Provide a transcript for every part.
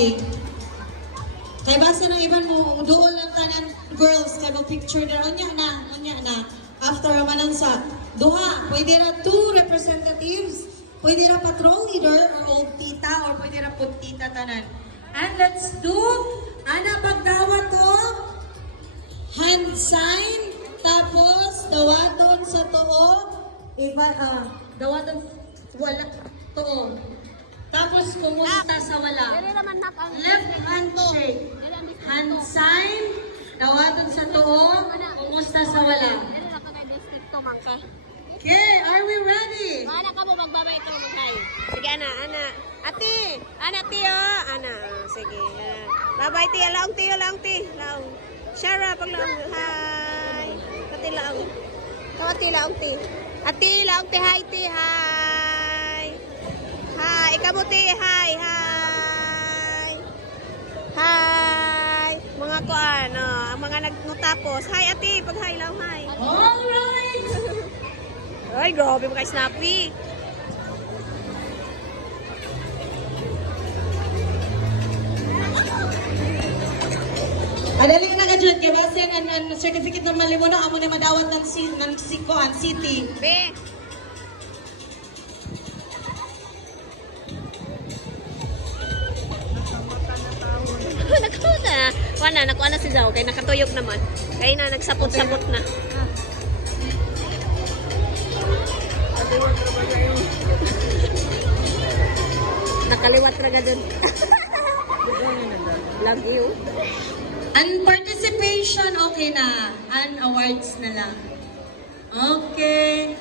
Kay base ng iban mo, doon lang kanan girls, kay mo picture na, unya na. After manansa, duha, pwede na 2 representatives, pwede na patrol leader or old tita, or pwede na puntita tanan. And let's do, ana pagdawat to, hand sign, tapos dawaton sa tuo, dawaton wala, tuo. Tapos kumusta sa wala. Left hand shake. Hand sign, dawaton sa tuo, kumusta sa wala. Okay, are we ready? Ana ka mo magbabay ka maghay. Sige ana. Ana tiyo, ana. Sige. Bye-bye tiyo, laong tiyo, laong. Shara pag laong. Hi. Pati laong. Pati laong ti. Ati laong ti hi ti. Hi. Hi, ikaw mo ti. Hi. Hi. Mga kuan, ang mga nagtapos. Hi ati, pag hi laong hi. All right. Ay, grabe mga snappy. Adaling na ka dyan, kaya base ang certificate ng malimo na amo na madawat ng city. Be. Nakuha na si Zao, kaya nakatuyog naman. Kaya na, nagsapot-sapot na. Nakaliwat raga dun. Love you. Ang participation, okay na. Ang awards na lang. Okay.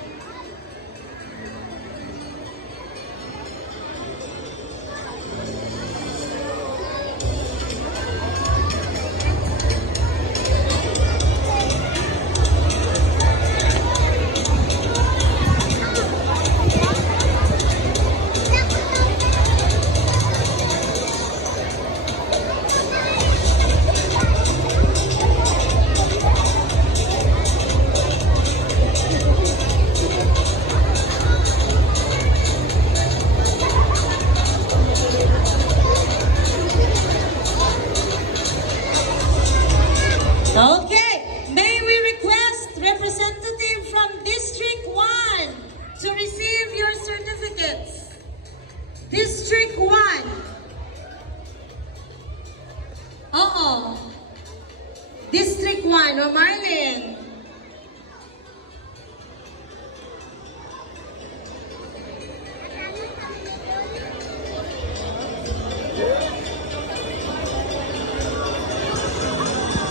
Okay, may we request representative from District 1 to receive your certificates. District 1. Oo. District 1, o Marlene.